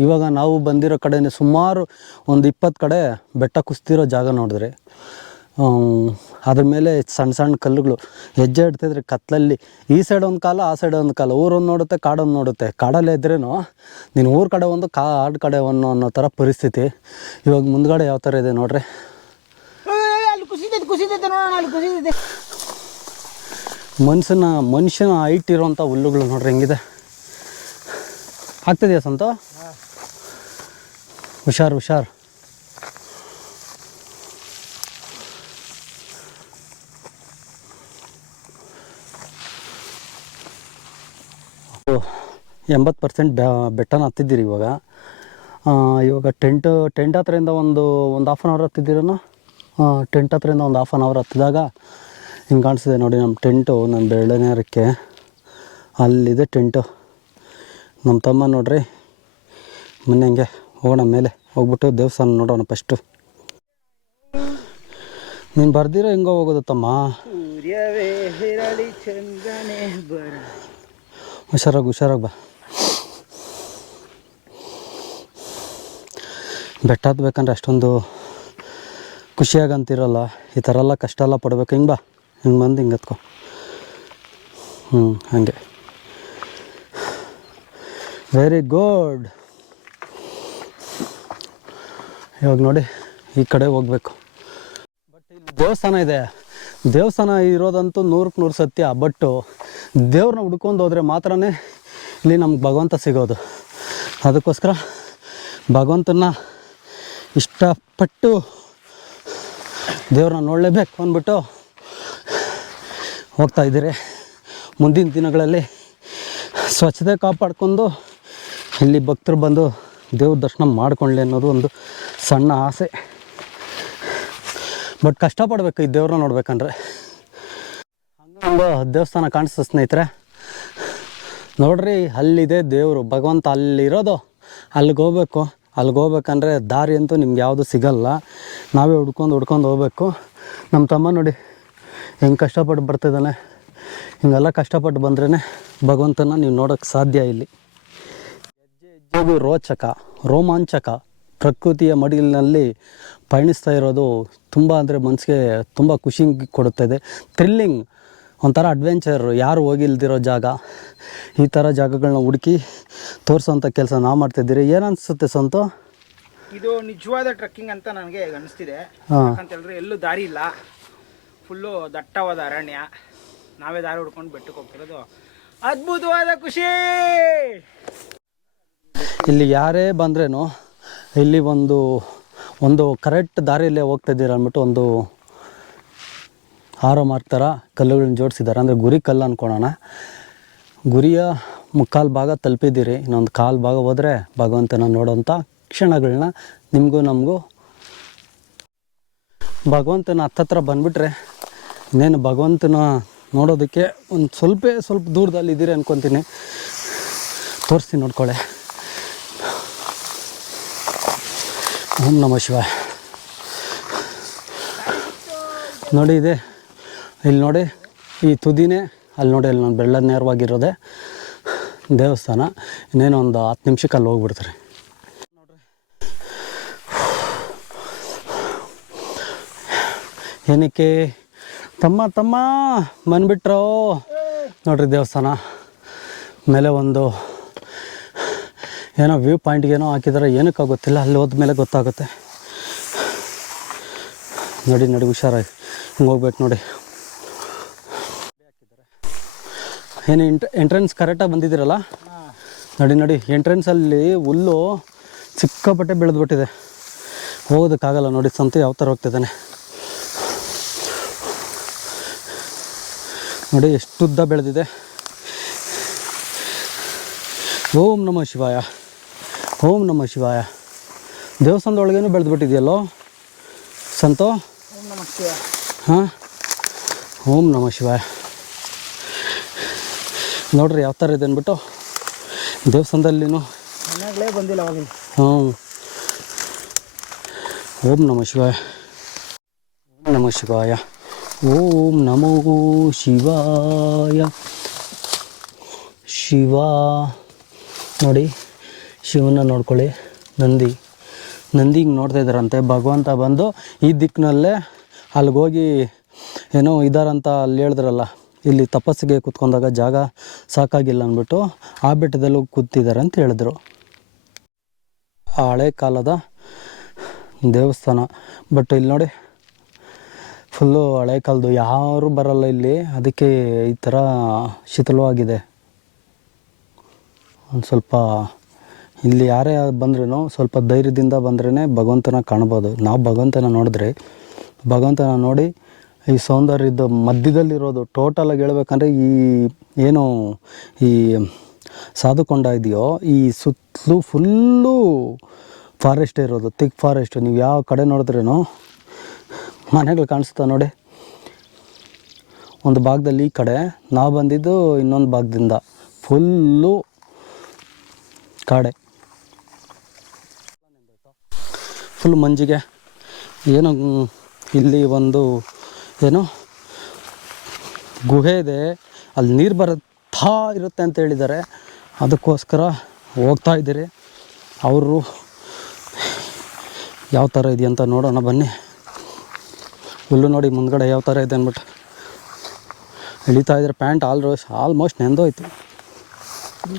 ಇವಾಗ ನಾವು ಬಂದಿರೋ ಕಡೆನೇ ಸುಮಾರು ಒಂದು ಇಪ್ಪತ್ತು ಕಡೆ ಬೆಟ್ಟ ಕುಸ್ತಿರೋ ಜಾಗ ನೋಡಿದ್ರೆ ಅದ್ರ ಮೇಲೆ ಸಣ್ಣ ಸಣ್ಣ ಕಲ್ಲುಗಳು ಹೆಜ್ಜೆ ಇಡ್ತಿದ್ರೆ ಕತ್ಲಲ್ಲಿ ಈ ಸೈಡ್ ಒಂದು ಕಾಲ, ಆ ಸೈಡ್ ಒಂದು ಕಾಲ. ಊರೊಂದು ನೋಡುತ್ತೆ, ಕಾಡೊಂದು ನೋಡುತ್ತೆ. ಕಾಡಲ್ಲೇ ಇದ್ರೇನು, ನೀನು ಊರ ಕಡೆ ಒಂದು, ಕಾಡು ಕಡೆ ಒಂದು ಅನ್ನೋ ಥರ ಪರಿಸ್ಥಿತಿ. ಇವಾಗ ಮುಂದ್ಗಡೆ ಯಾವ ಥರ ಇದೆ ನೋಡ್ರಿ. ಮನುಷ್ಯನ ಮನುಷ್ಯನ ಹೈಟ್ ಇರೋಂಥ ಹುಲ್ಲುಗಳು ನೋಡ್ರಿ ಹೆಂಗಿದೆ. ಆಗ್ತಿದೆಯಾ ಸಂತ? ಹುಷಾರು ಹುಷಾರು. ಎಂಬತ್ತು ಪರ್ಸೆಂಟ್ ಬೆಟ್ಟನ ಹತ್ತಿದ್ದೀರಿ ಇವಾಗ. ಇವಾಗ ಟೆಂಟ್ ಟೆಂಟ್ ಹತ್ರದಿಂದ ಒಂದು ಒಂದು ಹಾಫ್ ಆನ್ ಅವರ್ ಹತ್ತಿದ್ದೀರನ ಟೆಂಟ್ ಹತ್ರದಿಂದ ಒಂದು ಹಾಫ್ ಆನ್ ಅವರ್ ಹತ್ತಿದಾಗ ಹಿಂಗೆ ಕಾಣಿಸ್ತಿದೆ ನೋಡಿ ನಮ್ಮ ಟೆಂಟು ನಮ್ಮ ಬೆಳ್ಳನೇರಕ್ಕೆ ಅಲ್ಲಿದೆ ಟೆಂಟು. ನಮ್ಮ ತಮ್ಮ ನೋಡ್ರಿ, ಮೊನ್ನೆ ಹಂಗೆ ಹೋಗೋಣ ಮೇಲೆ ಹೋಗ್ಬಿಟ್ಟು ದೇವಸ್ಥಾನ ನೋಡೋಣ ಫಸ್ಟು ನೀನು ಬರ್ದಿರೋ ಹೆಂಗೋ ಹೋಗೋದು ತಮ್ಮ. ಹುಷಾರಾಗಿ ಹುಷಾರಾಗಿ ಬಾ. ಬೆಟ್ಟ ಹತ್ಬೇಕಂದ್ರೆ ಅಷ್ಟೊಂದು ಖುಷಿಯಾಗಂತಿರಲ್ಲ. ಈ ಥರ ಎಲ್ಲ ಕಷ್ಟ ಎಲ್ಲ ಪಡ್ಬೇಕು. ಹಿಂಗೆ ಬಾ. ಹಿಂಗೆ ಬಂದು ಹಿಂಗೆ ಹತ್ಕೊ. ಹ್ಞೂ ಹಾಗೆ. ವೆರಿ ಗುಡ್ ಇವಾಗ ನೋಡಿ, ಈ ಕಡೆ ಹೋಗ್ಬೇಕು. ಬಟ್ ಇಲ್ಲಿ ದೇವಸ್ಥಾನ ಇದೆ. ದೇವಸ್ಥಾನ ಇರೋದಂತೂ ನೂರಕ್ಕೆ ನೂರು ಸತ್ಯ ಬಟ್ಟು ದೇವ್ರನ್ನ ಹುಡ್ಕೊಂಡು ಹೋದರೆ ಮಾತ್ರನೇ ಇಲ್ಲಿ ನಮ್ಗೆ ಭಗವಂತ ಸಿಗೋದು. ಅದಕ್ಕೋಸ್ಕರ ಭಗವಂತನ ಇಷ್ಟಪಟ್ಟು ದೇವ್ರನ್ನ ನೋಡಲೇಬೇಕು ಅಂದ್ಬಿಟ್ಟು ಹೋಗ್ತಾ ಇದ್ದೀರಿ. ಮುಂದಿನ ದಿನಗಳಲ್ಲಿ ಸ್ವಚ್ಛತೆ ಕಾಪಾಡ್ಕೊಂಡು ಇಲ್ಲಿ ಭಕ್ತರು ಬಂದು ದೇವ್ರ ದರ್ಶನ ಮಾಡ್ಕೊಳ್ಳಿ ಅನ್ನೋದು ಒಂದು ಸಣ್ಣ ಆಸೆ. ಬಟ್ ಕಷ್ಟಪಡ್ಬೇಕು ಈ ದೇವ್ರನ್ನ ನೋಡ್ಬೇಕಂದ್ರೆ. ಹಂಗೊಂದು ದೇವಸ್ಥಾನ ಕಾಣಿಸ್ತದೆ ಸ್ನೇಹಿತರೆ. ನೋಡ್ರಿ, ಅಲ್ಲಿದೆ ದೇವರು. ಭಗವಂತ ಅಲ್ಲಿರೋದು. ಅಲ್ಲಿಗೆ ಹೋಗ್ಬೇಕು. ಅಲ್ಲಿಗೆ ಹೋಗ್ಬೇಕಂದ್ರೆ ದಾರಿ ಅಂತೂ ನಿಮ್ಗೆ ಯಾವುದು ಸಿಗಲ್ಲ. ನಾವೇ ಹುಡ್ಕೊಂಡು ಹುಡ್ಕೊಂಡು ಹೋಗ್ಬೇಕು. ನಮ್ಮ ತಮ್ಮ ನೋಡಿ ಹೆಂಗೆ ಕಷ್ಟಪಟ್ಟು ಬರ್ತಿದ್ದಾನೆ. ಹಿಂಗೆಲ್ಲ ಕಷ್ಟಪಟ್ಟು ಬಂದ್ರೇ ಭಗವಂತನ ನೀವು ನೋಡೋಕ್ಕೆ ಸಾಧ್ಯ ಇಲ್ಲಿ. ಹೆಜ್ಜೆ, ಹೆಜ್ಜೆಗೂ ರೋಚಕ, ರೋಮಾಂಚಕ. ಪ್ರಕೃತಿಯ ಮಡಿಲಿನಲ್ಲಿ ಪಯಣಿಸ್ತಾ ಇರೋದು ತುಂಬ ಅಂದರೆ ಮನಸ್ಸಿಗೆ ತುಂಬ ಖುಷಿ ಕೊಡುತ್ತದೆ ಥ್ರಿಲ್ಲಿಂಗ್ ಒಂಥರ ಅಡ್ವೆಂಚರ್ ಯಾರು ಹೋಗಿಲ್ದಿರೋ ಜಾಗ. ಈ ಥರ ಜಾಗಗಳನ್ನ ಹುಡುಕಿ ತೋರಿಸೋಂಥ ಕೆಲಸ ನಾವು ಮಾಡ್ತಿದ್ದೀರಿ. ಏನು ಅನಿಸುತ್ತೆ ಸಂತು? ಇದು ನಿಜವಾದ ಟ್ರಕ್ಕಿಂಗ್ ಅಂತ ನನಗೆ ಅನಿಸ್ತಿದೆ. ಹಾಂ. ಅಂತ ಹೇಳಿದ್ರೆ ಎಲ್ಲೂ ದಾರಿ ಇಲ್ಲ. ಫುಲ್ಲು ದಟ್ಟವಾದ ಅರಣ್ಯ. ನಾವೇ ದಾರಿ ಹುಡ್ಕೊಂಡು ಬೆಟ್ಟಕ್ಕೆ ಹೋಗ್ತಿರೋದು. ಅದ್ಭುತವಾದ ಖುಷಿ! ಇಲ್ಲಿ ಯಾರೇ ಬಂದ್ರೇನು ಇಲ್ಲಿ ಒಂದು ಒಂದು ಕರೆಕ್ಟ್ ದಾರಿಯಲ್ಲೇ ಹೋಗ್ತಾ ಇದ್ದೀರ ಅಂದ್ಬಿಟ್ಟು ಒಂದು ಆರೋ ಮಾರ್ಕ್ ಥರ ಕಲ್ಲುಗಳನ್ನ ಜೋಡಿಸಿದ್ದಾರೆ. ಅಂದರೆ ಗುರಿ ಕಲ್ಲು ಅಂದ್ಕೊಳೋಣ ಗುರಿಯ ಮುಕ್ಕಾಲು ಭಾಗ ತಲುಪಿದ್ದೀರಿ. ಇನ್ನೊಂದು ಕಾಲು ಭಾಗ ಹೋದರೆ ಭಗವಂತನ ನೋಡೋಂಥ ಕ್ಷಣಗಳನ್ನ ನಿಮಗೂ ನಮಗೂ. ಭಗವಂತನ ಹತ್ತತ್ರ ಬಂದುಬಿಟ್ರೆ ಇನ್ನೇನು ಭಗವಂತನ ನೋಡೋದಕ್ಕೆ ಒಂದು ಸ್ವಲ್ಪ ಸ್ವಲ್ಪ ದೂರದಲ್ಲಿ ಇದ್ದೀರಿ ಅಂದ್ಕೊತೀನಿ ತೋರಿಸ್ತೀನಿ ನೋಡ್ಕೊಳ್ಳೆ ಓಂ ನಮ ಶಿವ ನೋಡಿ ಇದೆ, ಇಲ್ಲಿ ನೋಡಿ, ಈ ತುದಿನೇ, ಅಲ್ಲಿ ನೋಡಿ, ಅಲ್ಲಿ ನಾನು ಬೆಳ್ಳದ ನೇರವಾಗಿರೋದೆ ದೇವಸ್ಥಾನ. ಇನ್ನೇನು ಒಂದು ಹತ್ತು ನಿಮಿಷಕ್ಕೆ ಅಲ್ಲಿ ಹೋಗ್ಬಿಡ್ತಾರೆ. ಏನಕ್ಕೆ? ತಮ್ಮ ತಮ್ಮ ಬಂದ್ಬಿಟ್ರೋ ನೋಡ್ರಿ ದೇವಸ್ಥಾನ. ಮೇಲೆ ಒಂದು ಏನೋ ವ್ಯೂ ಪಾಯಿಂಟ್ಗೇನೋ ಹಾಕಿದ್ದಾರೆ ಏನಕ್ಕೆ ಗೊತ್ತಿಲ್ಲ, ಅಲ್ಲಿ ಹೋದ್ಮೇಲೆ ಗೊತ್ತಾಗುತ್ತೆ. ನೋಡಿ ನೋಡಿ, ಹುಷಾರಾಗಿ. ಹಿಂಗೆ ಹೋಗ್ಬೇಕು ನೋಡಿ. ಏನು ಎಂಟ್ ಎಂಟ್ರೆನ್ಸ್ ಕರೆಕ್ಟಾಗಿ ಬಂದಿದ್ದೀರಲ್ಲ? ನೋಡಿ ನೋಡಿ ಎಂಟ್ರೆನ್ಸಲ್ಲಿ ಹುಲ್ಲು ಸಿಕ್ಕಾಪಟ್ಟೆ ಬೆಳೆದ್ಬಿಟ್ಟಿದೆ. ಹೋಗೋದಕ್ಕಾಗಲ್ಲ ನೋಡಿ, ಸಂತೆ ಯಾವ ಥರ ಹೋಗ್ತಿದ್ದಾನೆ. ನೋಡಿ, ಎಷ್ಟು ಉದ್ದ ಬೆಳೆದಿದೆ. ಓಂ ನಮ ಶಿವಾಯ. ಓಂ ನಮ ಶಿವಾಯ. ದೇವಸ್ಥಾನದೊಳಗೇನು ಬೆಳೆದ್ಬಿಟ್ಟಿದೆಯಲ್ಲೋ? ಸಂತೋ? ಓಂ ನಮಸ್ಕಾರ ಶಿವಾಯ. ಹಾಂ? ಓಂ ನಮ ಶಿವಾಯ. ನೋಡ್ರಿ ಯಾವ ಥರ ಇದೆ ಅಂದ್ಬಿಟ್ಟು ದೇವಸ್ಥಾನದಲ್ಲಿನೂ. ಬಂದಿಲ್ಲ ಹ್ಞೂ. ಓಂ ನಮ ಶಿವಾಯ. ಓಂ ನಮ ಶಿವಾಯ. ಓಂ ನಮೋ ಶಿವಾಯ. ಶಿವ ನೋಡಿ ಶಿವನ ನೋಡ್ಕೊಳ್ಳಿ. ನಂದಿ ನಂದಿ ಹಿಂಗೆ ನೋಡ್ತಾ ಇದ್ದಾರಂತೆ. ಭಗವಂತ ಬಂದು ಈ ದಿಕ್ಕಿನಲ್ಲೇ ಅಲ್ಲಿಗೆ ಹೋಗಿ ಏನೋ ಇದಾರಂತ ಅಲ್ಲಿ ಹೇಳಿದ್ರಲ್ಲ, ಇಲ್ಲಿ ತಪಸ್ಸಿಗೆ ಕೂತ್ಕೊಂಡಾಗ ಜಾಗ ಸಾಕಾಗಿಲ್ಲ ಅಂದ್ಬಿಟ್ಟು ಆ ಬೆಟ್ಟದಲ್ಲೂ ಕೂತಿದ್ದಾರೆ ಅಂತ ಹೇಳಿದ್ರು. ಆ ಹಳೆ ಕಾಲದ ದೇವಸ್ಥಾನ. ಬಟ್ ಇಲ್ಲಿ ನೋಡಿ ಫುಲ್ಲು ಹಳೆ ಕಾಲದ್ದು. ಯಾರು ಬರಲ್ಲ ಇಲ್ಲಿ. ಅದಕ್ಕೆ ಈ ಥರ ಶಿಥಿಲವಾಗಿದೆ ಒಂದು ಸ್ವಲ್ಪ ಇಲ್ಲಿ ಯಾರೇ ಬಂದ್ರೂ ಸ್ವಲ್ಪ ಧೈರ್ಯದಿಂದ ಬಂದ್ರೇ ಭಗವಂತನ ಕಾಣ್ಬೋದು. ನಾವು ಭಗವಂತನ ನೋಡಿದ್ರೆ, ಭಗವಂತನ ನೋಡಿ ಈ ಸೌಂದರ್ಯದ ಮಧ್ಯದಲ್ಲಿರೋದು ಟೋಟಲಾಗಿ ಹೇಳ್ಬೇಕಂದ್ರೆ ಈ ಏನು ಈ ಸಾಧುಕೊಂಡ ಇದೆಯೋ, ಈ ಸುತ್ತಲೂ ಫುಲ್ಲು ಫಾರೆಸ್ಟ್ ಇರೋದು ತಿಕ್ ಫಾರೆಸ್ಟ್ ನೀವು ಯಾವ ಕಡೆ ನೋಡಿದ್ರೇನು ಮನೆಗಳು ಕಾಣಿಸ್ತಾ ನೋಡಿ? ಒಂದು ಭಾಗದಲ್ಲಿ ಈ ಕಡೆ, ನಾವು ಬಂದಿದ್ದು ಇನ್ನೊಂದು ಭಾಗದಿಂದ. ಫುಲ್ಲು ಕಾಡೆ. ಫುಲ್ ಮಂಜಿಗೆ. ಏನು ಇಲ್ಲಿ ಒಂದು, ಏನು, ಗುಹೆ ಇದೆ. ಅಲ್ಲಿ ನೀರು ಬರುತ್ತಾ ಇರುತ್ತೆ ಅಂತ ಹೇಳಿದ್ದಾರೆ. ಅದಕ್ಕೋಸ್ಕರ ಹೋಗ್ತಾ ಇದ್ದೀರಿ. ಅವರು ಯಾವ ಥರ ಇದೆಯಂತ ನೋಡೋಣ ಬನ್ನಿ. ಹುಲ್ಲು ನೋಡಿ ಮುಂದ್ಗಡೆ ಯಾವ ಥರ ಇದೆ ಅಂದ್ಬಿಟ್ಟು. ಇಳಿತಾ ಇದ್ರೆ ಪ್ಯಾಂಟ್ ಆಲ್ರೋಸ್ ಆಲ್ಮೋಸ್ಟ್ ನೆಂದೋಯ್ತು.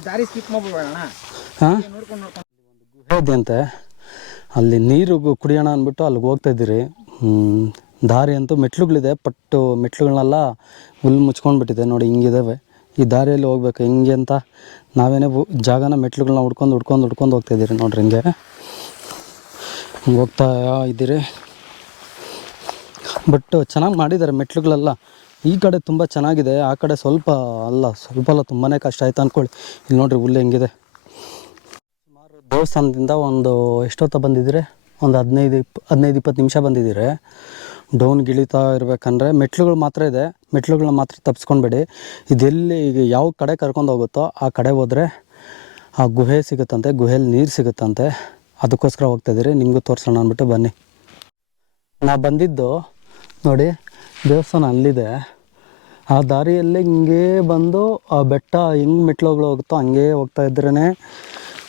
ದಾರಿ ಸ್ಕಿಪ್ ಹಾಂ? ಗುಹೆ ಅಂತೆ. ಅಲ್ಲಿ ನೀರು ಕುಡಿಯೋಣ ಅಂದ್ಬಿಟ್ಟು ಅಲ್ಲಿಗೆ ಹೋಗ್ತಾ ಇದ್ದೀರಿ. ಹ್ಮ್, ದಾರಿ ಅಂತೂ ಮೆಟ್ಲುಗಳಿದೆ ಪಟ್ಟು ಮೆಟ್ಲುಗಳನ್ನೆಲ್ಲ ಹುಲ್ಲು ಮುಚ್ಕೊಂಡ್ಬಿಟ್ಟಿದೆ. ನೋಡಿ ಹಿಂಗಿದ್ದಾವೆ ಈ ದಾರಿಯಲ್ಲಿ ಹೋಗ್ಬೇಕು. ಹಿಂಗೆ ಅಂತ ನಾವೇನೇ ಜಾಗನ ಮೆಟ್ಲುಗಳನ್ನ ಹುಡ್ಕೊಂಡು ಹುಡ್ಕೊಂಡು ಹುಡ್ಕೊಂಡು ಹೋಗ್ತಾ ಇದ್ದೀರಿ ನೋಡ್ರಿ ಹಿಂಗೆ. ಹಿಂಗೆ ಹೋಗ್ತಾ ಇದ್ದೀರಿ. ಬಟ್ ಚೆನ್ನಾಗಿ ಮಾಡಿದ್ದಾರೆ ಮೆಟ್ಲುಗಳೆಲ್ಲ. ಈ ಕಡೆ ತುಂಬ ಚೆನ್ನಾಗಿದೆ ಆ ಕಡೆ ಸ್ವಲ್ಪ ಅಲ್ಲ ಸ್ವಲ್ಪ ಅಲ್ಲ ತುಂಬಾ ಕಷ್ಟ ಆಯ್ತು ಅಂದ್ಕೊಳ್ಳಿ ಇಲ್ಲಿ ನೋಡ್ರಿ ಹುಲ್ಲು ಹೆಂಗಿದೆ. ದೇವಸ್ಥಾನದಿಂದ ಒಂದು ಎಷ್ಟೊತ್ತ ಬಂದಿದ್ದೀರಿ? ಒಂದು ಹದಿನೈದು ಇಪ್, ಹದಿನೈದು ಇಪ್ಪತ್ತು ನಿಮಿಷ ಬಂದಿದ್ದೀರಿ. ಡೌನ್ ಗಿಳಿತಾ ಇರಬೇಕಂದ್ರೆ ಮೆಟ್ಲುಗಳು ಮಾತ್ರ ಇದೆ. ಮೆಟ್ಲುಗಳನ್ನ ಮಾತ್ರ ತಪ್ಪಿಸ್ಕೊಂಡ್ಬೇಡಿ ಇದೆಲ್ಲಿ ಈಗ ಯಾವ ಕಡೆ ಕರ್ಕೊಂಡು ಹೋಗುತ್ತೋ ಆ ಕಡೆ ಹೋದರೆ ಆ ಗುಹೆ ಸಿಗುತ್ತಂತೆ ಗುಹೆಯಲ್ಲಿ ನೀರು ಸಿಗುತ್ತಂತೆ. ಅದಕ್ಕೋಸ್ಕರ ಹೋಗ್ತಾ ಇದ್ದೀರಿ. ನಿಮಗೂ ತೋರಿಸೋಣ ಅಂದ್ಬಿಟ್ಟು ಬನ್ನಿ. ನಾ ಬಂದಿದ್ದು ನೋಡಿ, ದೇವಸ್ಥಾನ ಅಲ್ಲಿದೆ. ಆ ದಾರಿಯಲ್ಲಿ ಹಿಂಗೆ ಬಂದು ಆ ಬೆಟ್ಟ ಹೆಂಗೆ ಮೆಟ್ಲುಗಳು ಹೋಗುತ್ತೋ ಹಂಗೆ ಹೋಗ್ತಾ ಇದ್ರೇ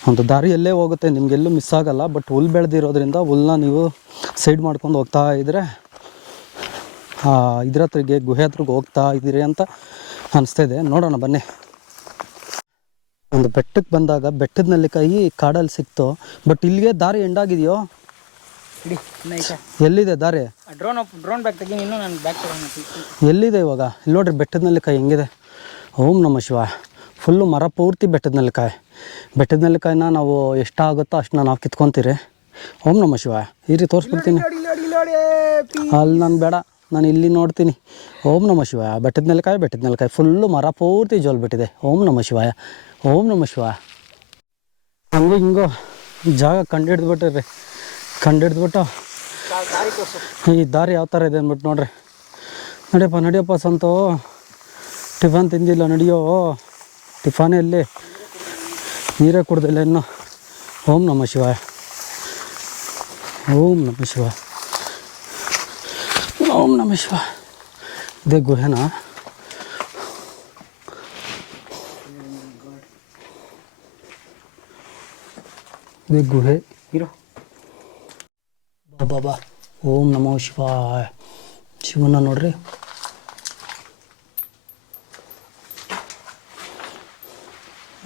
ಒಂದು ದಾರಿಯಲ್ಲೇ ಹೋಗುತ್ತೆ ನಿಮಗೆಲ್ಲೂ ಮಿಸ್ ಆಗಲ್ಲ ಬಟ್ ಹುಲ್ ಬೆಳೆದಿರೋದ್ರಿಂದ ಹುಲ್ಲನ್ನ ನೀವು ಸೈಡ್ ಮಾಡ್ಕೊಂಡು ಹೋಗ್ತಾ ಇದ್ದರೆ ಇದ್ರ ಹತ್ರಗೆ ಗುಹೆ ಹತ್ರಗೆ ಹೋಗ್ತಾ ಇದ್ದೀರಿ ಅಂತ ಅನಿಸ್ತಾ ಇದೆ. ನೋಡೋಣ ಬನ್ನಿ. ಒಂದು ಬೆಟ್ಟಕ್ಕೆ ಬಂದಾಗ ಬೆಟ್ಟದ ನೆಲ್ಲಿಕಾಯಿ ಕಾಡಲ್ಲಿ ಸಿಕ್ತು ಬಟ್ ಇಲ್ಲಿಗೆ ದಾರಿ ಎಂಡಾಗಿದೆಯೋ ಎಲ್ಲಿದೆ ದಾರಿ? ಡ್ರೋನ್ ಡ್ರೋನ್ ಬ್ಯಾಗ್ ತೆಗೀನಿ ಇನ್ನೂ ನಾನು ಬ್ಯಾಗ್ ತಗೊಂಡು ಎಲ್ಲಿದೆ ಇವಾಗ? ಇಲ್ಲಿ ನೋಡ್ರಿ ಬೆಟ್ಟದ ನೆಲ್ಲಿಕಾಯಿ ಹೆಂಗಿದೆ. ಓಂ ನಮ ಶಿವ ಫುಲ್ಲು ಮರ ಪೂರ್ತಿ ಬೆಟ್ಟದ ನೆಲ್ಲಿಕಾಯಿ ಬೆಟ್ಟದ ನೆಲ್ಲಿಕಾಯಿನ ನಾವು ಎಷ್ಟಾಗುತ್ತೋ ಅಷ್ಟನ್ನ ನಾವು ಕಿತ್ಕೊಂತೀರಿ. ಓಂ ನಮ ಶಿವ ಈ ರೀತಿ ತೋರಿಸ್ಬಿಡ್ತೀನಿ. ಅಲ್ಲಿ ನಾನು ಬೇಡ. ನಾನು ಇಲ್ಲಿ ನೋಡ್ತೀನಿ. ಓಂ ನಮ ಶಿವಾಯ. ಬೆಟ್ಟದ ನೆಲಕಾಯಿ ಬೆಟ್ಟದ ನೆಲಕಾಯಿ. ಫುಲ್ಲು ಮರ ಪೂರ್ತಿ ಜೋಲ್ ಬಿಟ್ಟಿದೆ. ಓಂ ನಮ ಶಿವಾಯ. ಓಂ ನಮ ಶಿವಾಯ. ಹಂಗೆ ಹಿಂಗೋ ಜಾಗ ದಾರಿ ತೋರಿಸು ಈ ದಾರಿ ಯಾವ ಥರ ಇದೆ ಅಂದ್ಬಿಟ್ಟು ನೋಡ್ರಿ. ನಡಿಯಪ್ಪ ನಡಿಯಪ್ಪ ಸಂತೋ. ಟಿಫನ್ ತಿಂದಿಲ್ಲ ನಡಿಯೋ. ಟಿಫನ್ ಎಲ್ಲಿ? ನೀರೇ ಕುಡ್ದಿಲ್ಲ ಇನ್ನು. ಓಂ ನಮ ಶಿವಾಯ. ಓಂ ನಮ ಶಿವ ಓಂ ನಮ ಶಿವ ಇದೇ ಗುಹೆನಾ? ಇದೇ ಗುಹೆ. ಇರೋ. ಬಾ ಬಾ ಬಾ. ಓಂ ನಮೋ ಶಿವಾಯ. ಶಿವನ ನೋಡ್ರಿ.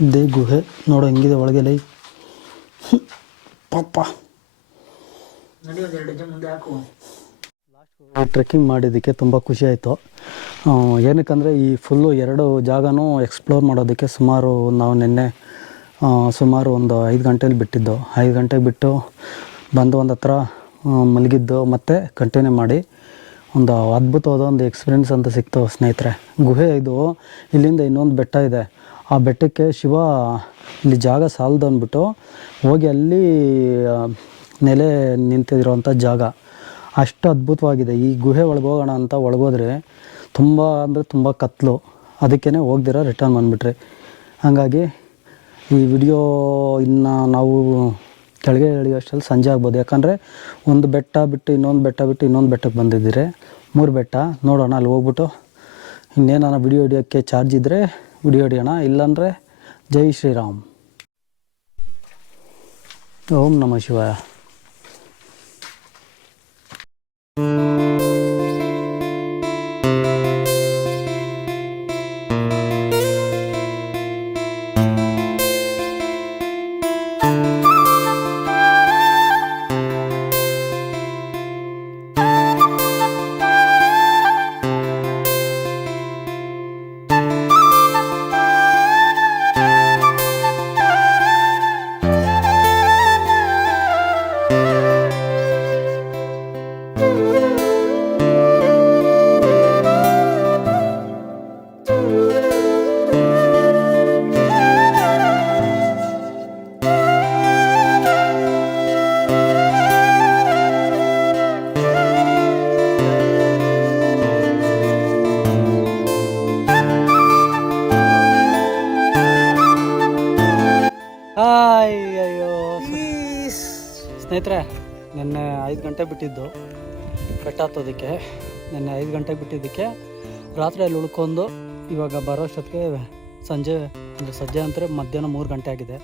ಇದೇ ಗುಹೆ. ನೋಡು ಹೆಂಗಿದೆ ಒಳಗೆ ಲೈ. ಪಾಪ. ಟ್ರೆಕ್ಕಿಂಗ್ ಮಾಡಿದ್ದಕ್ಕೆ ತುಂಬ ಖುಷಿ ಆಯಿತು. ಏನಕ್ಕಂದರೆ ಈ ಫುಲ್ಲು ಎರಡು ಜಾಗನೂ ಎಕ್ಸ್ಪ್ಲೋರ್ ಮಾಡೋದಕ್ಕೆ ಸುಮಾರು ನಾವು ನಿನ್ನೆ ಸುಮಾರು ಒಂದು ಐದು ಗಂಟೇಲಿ ಬಿಟ್ಟಿದ್ದು. ಐದು ಗಂಟೆಗೆ ಬಿಟ್ಟು ಬಂದು ಒಂದು ಹತ್ರ ಮಲಗಿದ್ದು ಮತ್ತು ಕಂಟಿನ್ಯೂ ಮಾಡಿ ಒಂದು ಅದ್ಭುತವಾದ ಒಂದು ಎಕ್ಸ್ಪೀರಿಯನ್ಸ್ ಅಂತ ಸಿಕ್ತು ಸ್ನೇಹಿತರೆ. ಗುಹೆ ಇದು ಇಲ್ಲಿಂದ ಇನ್ನೊಂದು ಬೆಟ್ಟ ಇದೆ. ಆ ಬೆಟ್ಟಕ್ಕೆ ಶಿವ ಇಲ್ಲಿ ಜಾಗ ಸಾಲದು ಅಂದ್ಬಿಟ್ಟು ಹೋಗಿ ಅಲ್ಲಿ ನೆಲೆ ನಿಂತಿರುವಂಥ ಜಾಗ. ಅಷ್ಟು ಅದ್ಭುತವಾಗಿದೆ. ಈ ಗುಹೆ ಒಳಗೆ ಹೋಗೋಣ ಅಂತ ಒಳಗೋದ್ರೆ ತುಂಬ ಅಂದರೆ ತುಂಬ ಕತ್ಲು. ಅದಕ್ಕೇ ಹೋಗ್ದಿರ ರಿಟರ್ನ್ ಬಂದುಬಿಟ್ರಿ. ಹಾಗಾಗಿ ಈ ವಿಡಿಯೋ ಇನ್ನು ನಾವು ಕೆಳಗೆ ಇಳಿಯೋಷ್ಟರಲ್ಲಿ ಸಂಜೆ ಆಗ್ಬೋದು. ಯಾಕಂದರೆ ಒಂದು ಬೆಟ್ಟ ಬಿಟ್ಟು ಇನ್ನೊಂದು ಬೆಟ್ಟ ಬಿಟ್ಟು ಇನ್ನೊಂದು ಬೆಟ್ಟಕ್ಕೆ ಬಂದಿದ್ದೀರಿ. ಮೂರು ಬೆಟ್ಟ ನೋಡೋಣ ಅಲ್ಲಿ ಹೋಗ್ಬಿಟ್ಟು ಇನ್ನೇನಾನ ವಿಡಿಯೋ ಹಿಡಿಯೋಕ್ಕೆ ಚಾರ್ಜ್ ಇದ್ದರೆ ವಿಡಿಯೋ ಹಿಡಿಯೋಣ ಇಲ್ಲಾಂದರೆ ಜೈ ಶ್ರೀರಾಮ್. ಓಂ ನಮಃ ಶಿವಾಯ. ಬಿಟ್ಟಿದ್ದು. ಕಟ್ ಹತ್ತೋದಕ್ಕೆ ನಿನ್ನೆ ಐದು ಗಂಟೆಗೆ ಬಿಟ್ಟಿದ್ದಕ್ಕೆ. ರಾತ್ರಿ ಅಲ್ಲಿ ಉಳ್ಕೊಂಡು ಇವಾಗ ಬರೋ ಅಷ್ಟೊತ್ತಿಗೆ ಸಂಜೆ ಅಂದರೆ ಸಂಜೆ ಅಂದರೆ ಮಧ್ಯಾಹ್ನ ಮೂರು ಗಂಟೆ ಆಗಿದೆ.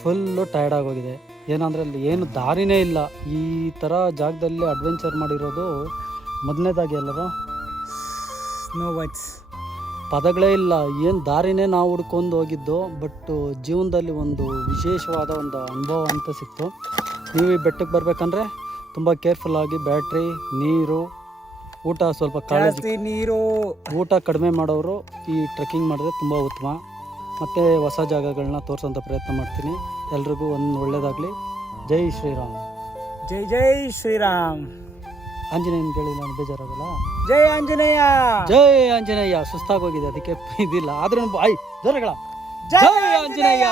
ಫುಲ್ಲು ಟಯರ್ಡ್ ಆಗೋಗಿದೆ. ಏನಂದರೆ ಅಲ್ಲಿ ಏನು ದಾರಿನೇ ಇಲ್ಲ. ಈ ಥರ ಜಾಗದಲ್ಲಿ ಅಡ್ವೆಂಚರ್ ಮಾಡಿರೋದು ಮೊದಲನೇದಾಗಿ ಎಲ್ಲರೂ ಸ್ನೋ ವೈಟ್ಸ್ ಪದಗಳೇ ಇಲ್ಲ. ಏನು ದಾರಿನೇ ನಾವು ಹುಡ್ಕೊಂಡು ಹೋಗಿದ್ದು ಬಟ್ ಜೀವನದಲ್ಲಿ ಒಂದು ವಿಶೇಷವಾದ ಒಂದು ಅನುಭವ ಅಂತ ಸಿಕ್ತು. ನೀವು ಈ ಬೆಟ್ಟಕ್ಕೆ ಬರಬೇಕಂದ್ರೆ ತುಂಬ ಕೇರ್ಫುಲ್ಲಾಗಿ ಬ್ಯಾಟ್ರಿ ನೀರು ಊಟ ಸ್ವಲ್ಪ ಕಾಳಜಿ ನೀರು. ಊಟ ಕಡಿಮೆ ಮಾಡೋರು ಈ ಟ್ರೆಕ್ಕಿಂಗ್ ಮಾಡಿದ್ರೆ ತುಂಬ ಉತ್ತಮ. ಮತ್ತು ಹೊಸ ಜಾಗಗಳನ್ನ ತೋರಿಸೋಂಥ ಪ್ರಯತ್ನ ಮಾಡ್ತೀನಿ. ಎಲ್ರಿಗೂ ಒಂದು ಒಳ್ಳೆಯದಾಗಲಿ ಜೈ ಶ್ರೀರಾಮ್. ಜೈ ಜೈ ಶ್ರೀರಾಮ್. ಆಂಜನೇಯನ್ ಕೇಳಿ ನಾನು ಬೇಜಾರಾಗಲ್ಲ? ಜೈ ಆಂಜನೇಯ. ಜೈ ಆಂಜನೇಯ. ಸುಸ್ತಾಗೋಗಿದೆ ಅದಕ್ಕೆ ಇದಿಲ್ಲ. ಆದ್ರೂ ಬಾಯ್. ಜೋರಗಳ ಜೈ ಆಂಜನೇಯ.